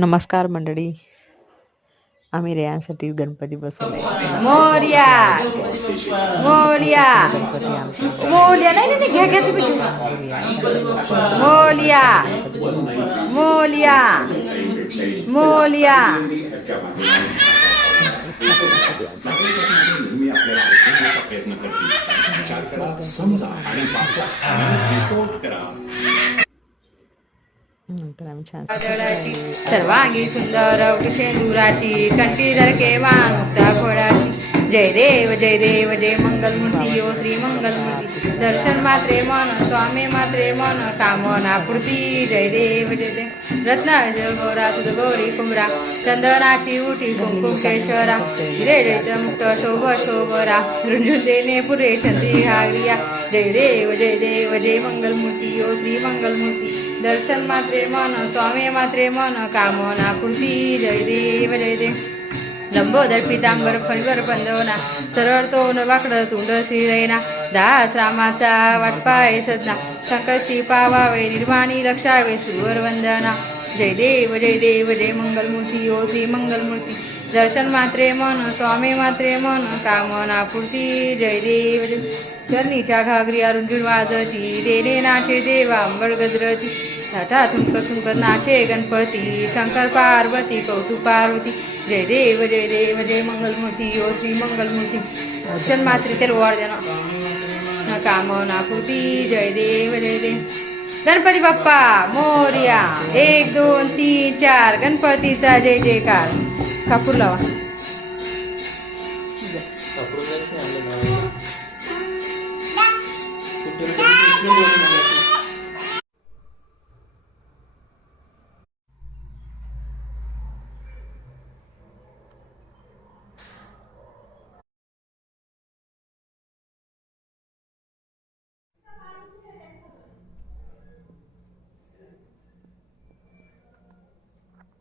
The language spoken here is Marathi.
नमस्कार मंडळी. आम्ही रेयांसाठी गणपती बसवले. मोरया मोरया गणपती आमचा मोरया नाही नाही घ्या घ्या तुम्ही मोरया मोरया मोरया नंतर आम्ही छान सर्वांगी सुंदर शेंदुराची कंठीधर केवान मुक्ता फळाची जय देव जय मंगलमूर्ती ओ श्री मंगलमूर्ती दर्शन मात्रे मन स्वामी मात्रे मन कामना पूर्ती जय देव रत्ना गौरा सुध गौरी कुमरा चंदनाची उठी कुंकुम केशरा हिरे जैत मुक्त शोभ शोभरा रुंजून देणे पुरे चंद्री हारिया जय देव जय मंगलमूर्ती ओ श्री मंगलमूर्ती दर्शन मात्रे मन स्वामी मात्रे मन कामना पूर्ती जय देव लंबोदर पितांबर फणवर बंदवना सरळ तोंड वाकडं तोंड श्रीरैना दास रामाचा वाटपाय सजना संकष्टी पावावे निर्वाणी लक्षावे सुवर वंदना जय देव जय मंगलमूर्ती ओ श्री मंगलमूर्ती दर्शन मात्रे मन स्वामी मात्रे मन कामना पूर्ती जय देव चरणीच्या घागरी रुंजून वाजती देले नाचे देवा अंबळ गजरती थाटा थुंक नाचे गणपती शंकर पार्वती कौतुक पार्वती जय देव जय मंगलमूर्ती ओ श्री मंगलमूर्ती दर्शन मात्रे तेल वाढ कामना पूर्ती जय देव गणपती बाप्पा मोरया 1 2 3 4 गणपतीचा जय जयकार. कापूर लावा. Thank you.